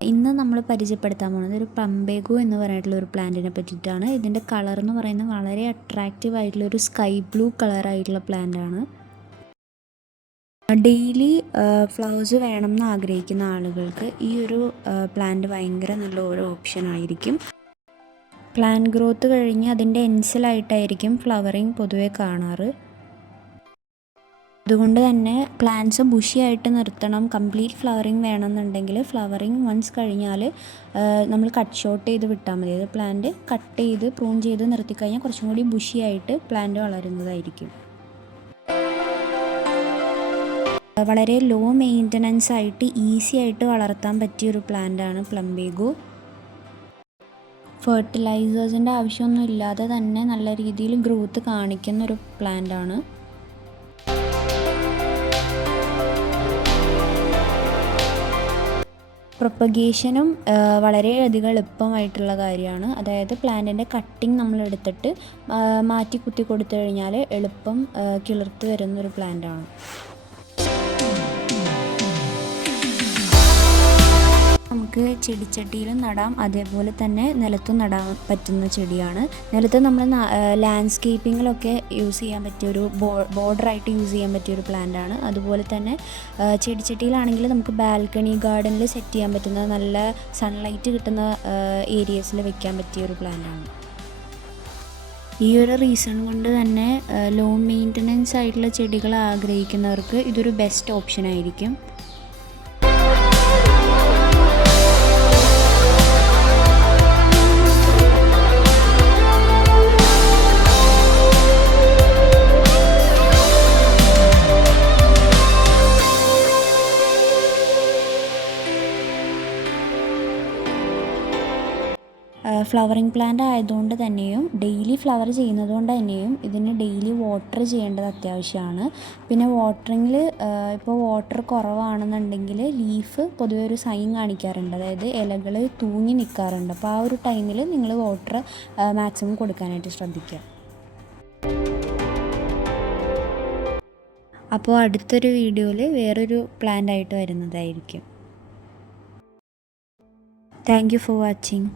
ഇന്ന് നമ്മൾ പരിചയപ്പെടുത്താൻ പോകുന്നത് ഒരു പ്ലംബേഗോ എന്ന് പറഞ്ഞിട്ടുള്ള ഒരു പ്ലാന്റിനെ പറ്റിയിട്ടാണ്. ഇതിൻ്റെ കളർ എന്ന് പറയുന്നത് വളരെ അട്രാക്റ്റീവ് ആയിട്ടുള്ള ഒരു സ്കൈ ബ്ലൂ കളറായിട്ടുള്ള പ്ലാന്റാണ്. ഡെയിലി ഫ്ലവേഴ്സ് വേണം എന്ന് ആഗ്രഹിക്കുന്ന ആളുകൾക്ക് ഈ ഒരു പ്ലാന്റ് ഭയങ്കര നല്ല ഒരു ഓപ്ഷൻ ആയിരിക്കും. പ്ലാന്റ് ഗ്രോത്ത് കഴിഞ്ഞ് അതിൻ്റെ എൻസിലായിട്ടായിരിക്കും ഫ്ലവറിങ് പൊതുവെ കാണാറ്. അതുകൊണ്ട് തന്നെ പ്ലാന്റ്സ് ബുഷിയായിട്ട് നിർത്തണം. കംപ്ലീറ്റ് ഫ്ലവറിങ് വേണമെന്നുണ്ടെങ്കിൽ ഫ്ലവറിങ് വൺസ് കഴിഞ്ഞാൽ നമ്മൾ കട്ട് ഷോട്ട് ചെയ്ത് വിട്ടാൽ മതി. അത് പ്ലാന്റ് കട്ട് ചെയ്ത് പ്രൂൺ ചെയ്ത് നിർത്തിക്കഴിഞ്ഞാൽ കുറച്ചും കൂടി ബുഷിയായിട്ട് പ്ലാന്റ് വളരുന്നതായിരിക്കും. വളരെ ലോ മെയിൻ്റനൻസ് ആയിട്ട് ഈസി ആയിട്ട് വളർത്താൻ പറ്റിയൊരു പ്ലാന്റാണ് പ്ലംബേഗോ. ഫെർട്ടിലൈസേഴ്സിൻ്റെ ആവശ്യമൊന്നും ഇല്ലാതെ തന്നെ നല്ല രീതിയിൽ ഗ്രോത്ത് കാണിക്കുന്ന ഒരു പ്ലാന്റാണ്. പ്രൊപ്പഗേഷനും വളരെയധികം എളുപ്പമായിട്ടുള്ള കാര്യമാണ്. അതായത് പ്ലാന്റിൻ്റെ കട്ടിങ് നമ്മൾ എടുത്തിട്ട് മാറ്റി കുത്തി കൊടുത്തു കഴിഞ്ഞാൽ എളുപ്പം കിളിർത്ത് വരുന്നൊരു പ്ലാന്റാണ്. നമുക്ക് ചെടിച്ചട്ടിയിലും നടാം, അതേപോലെ തന്നെ നിലത്തും നടാൻ പറ്റുന്ന ചെടിയാണ്. നിലത്ത് നമ്മൾ ലാൻഡ്സ്കേപ്പിങ്ങിലൊക്കെ യൂസ് ചെയ്യാൻ പറ്റിയൊരു ബോർഡറായിട്ട് യൂസ് ചെയ്യാൻ പറ്റിയൊരു പ്ലാന്റാണ്. അതുപോലെ തന്നെ ചെടിച്ചട്ടിയിലാണെങ്കിൽ നമുക്ക് ബാൽക്കണി ഗാർഡനിൽ സെറ്റ് ചെയ്യാൻ പറ്റുന്ന നല്ല സൺലൈറ്റ് കിട്ടുന്ന ഏരിയസിൽ വെക്കാൻ പറ്റിയൊരു പ്ലാന്റാണ്. ഈ ഒരു റീസൺ കൊണ്ട് തന്നെ ലോ മെയിൻ്റനൻസ് ആയിട്ടുള്ള ചെടികൾ ആഗ്രഹിക്കുന്നവർക്ക് ഇതൊരു ബെസ്റ്റ് ഓപ്ഷൻ ആയിരിക്കും. ഫ്ലവറിങ് പ്ലാന്റ് ആയതുകൊണ്ട് തന്നെയും ഡെയിലി ഫ്ലവർ ചെയ്യുന്നത് കൊണ്ട് തന്നെയും ഇതിന് ഡെയിലി വാട്ടർ ചെയ്യേണ്ടത് അത്യാവശ്യമാണ്. പിന്നെ വാട്ടറിങ്ങിൽ ഇപ്പോൾ വാട്ടർ കുറവാണെന്നുണ്ടെങ്കിൽ ലീഫ് പൊതുവെ ഒരു സൈൻ കാണിക്കാറുണ്ട്, അതായത് ഇലകൾ തൂങ്ങി നിൽക്കാറുണ്ട്. അപ്പോൾ ആ ഒരു ടൈമിൽ നിങ്ങൾ വാട്ടർ മാക്സിമം കൊടുക്കാനായിട്ട് ശ്രദ്ധിക്കുക. അപ്പോൾ അടുത്തൊരു വീഡിയോയിൽ വേറൊരു പ്ലാന്റ് ആയിട്ട് വരുന്നതായിരിക്കും. Thank you for watching.